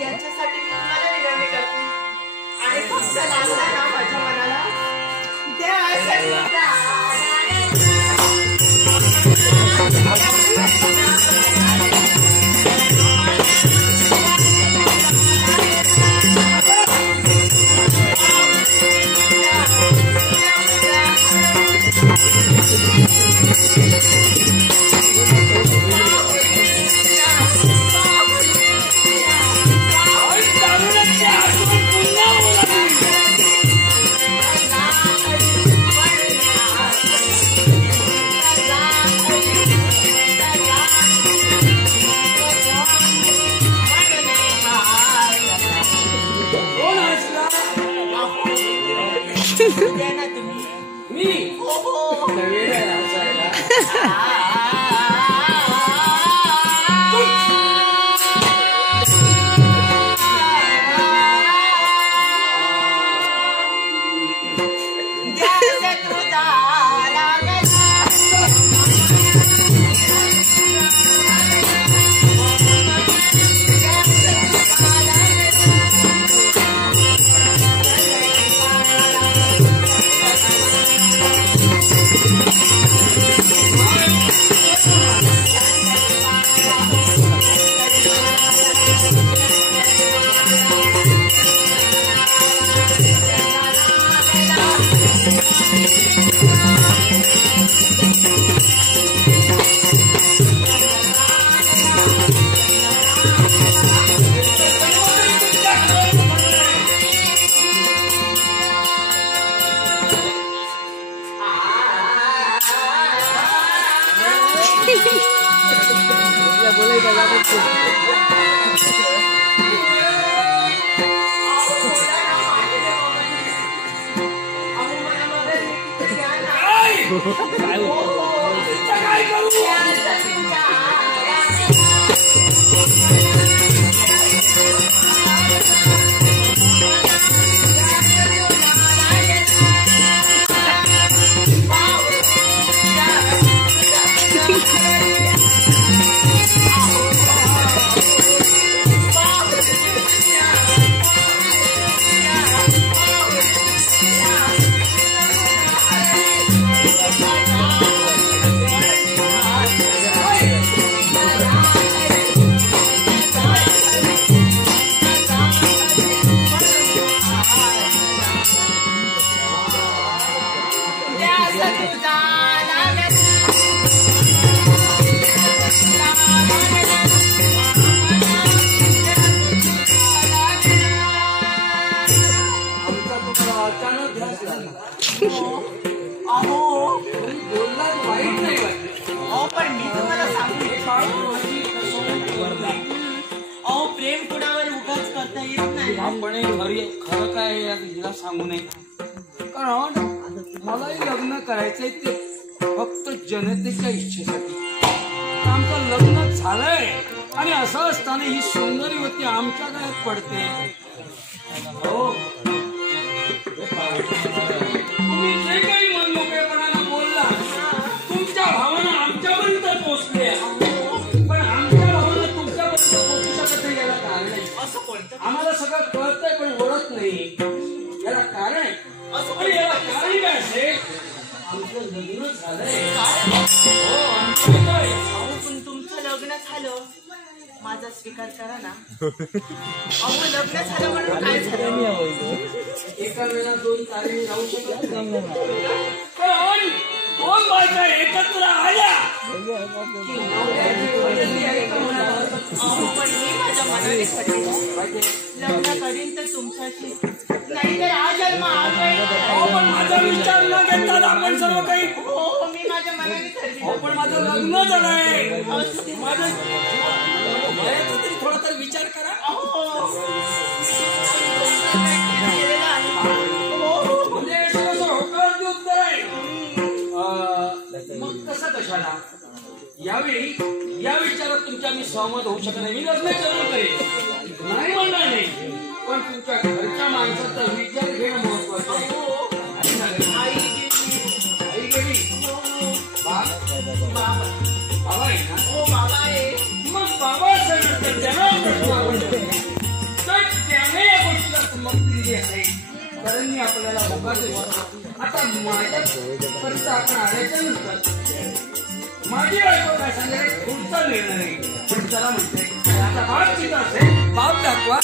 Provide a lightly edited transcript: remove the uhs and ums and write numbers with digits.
याच्यासाठी मी तुम्हाला विनंती करते आणि फक्त लागला ना माझ्या मनाला खरं काय हिला सांगू नये कारण मलाही लग्न करायचंय ते फक्त जनतेच्या इच्छेसाठी. आमचं लग्न झालंय आणि असं असताना ही सुंदरीवती आमच्या गळ्यात पडते. हो तुम्ही जे काही मनमोकळेपणाला बोलला तुमच्या भावना आमच्यापर्यंत पोहोचल्या पण आमच्या भावना तुमच्यापर्यंत पोहोचू शकत नाही. याला कारण आहे आम्हाला सगळं कळतंय पण ओळख नाही. याला कारण आहे आणि याला कारण काय असेल आमचं लग्न झालंय. हो आमचं काय पण तुमचं लग्न झालं माझा स्वीकार करा ना. अहो लग्न झालं म्हणून काय झालं एका वेळा दोन तारी राहू शकत नाही पण दोन बायका एकत्र आल्या पण मी माझ्या मनाने ठरवलं लग्न करीन तर तुमच्याशी नाही तर हा जन्म अहो पण माझा विचार न घेताच आपण सर्व काही हो मी माझ्या मनाने अहो पण माझं लग्न झालंय माझं वयाचा तरी थोडा तर विचार करा म्हणजे थोडंसं होकार देऊन कराय मग कसं कशाला यावेळी या विचारात तुमच्या मी सहमत होऊ शकत नाही मी लग्न जरूर करेन नाही म्हणणार नाही पण तुमच्या घरच्या माणसाचा विचार घेणं महत्वाचं आहे आई गेली बाबा आहे ना हो बाबा आहे मग बाबा असेल तर त्यांना प्रश्न आवडतो तर त्याने या गोष्टीला संमती दिली असेल कारण मी आपल्याला होकार देऊ आता माझ्यापर्यंत आपण आल्याच्या नंतर माझी बायको काय सांगेल पुढचा निर्णय पण चला म्हणते आता बाप चित्र असेल बाप दाखवा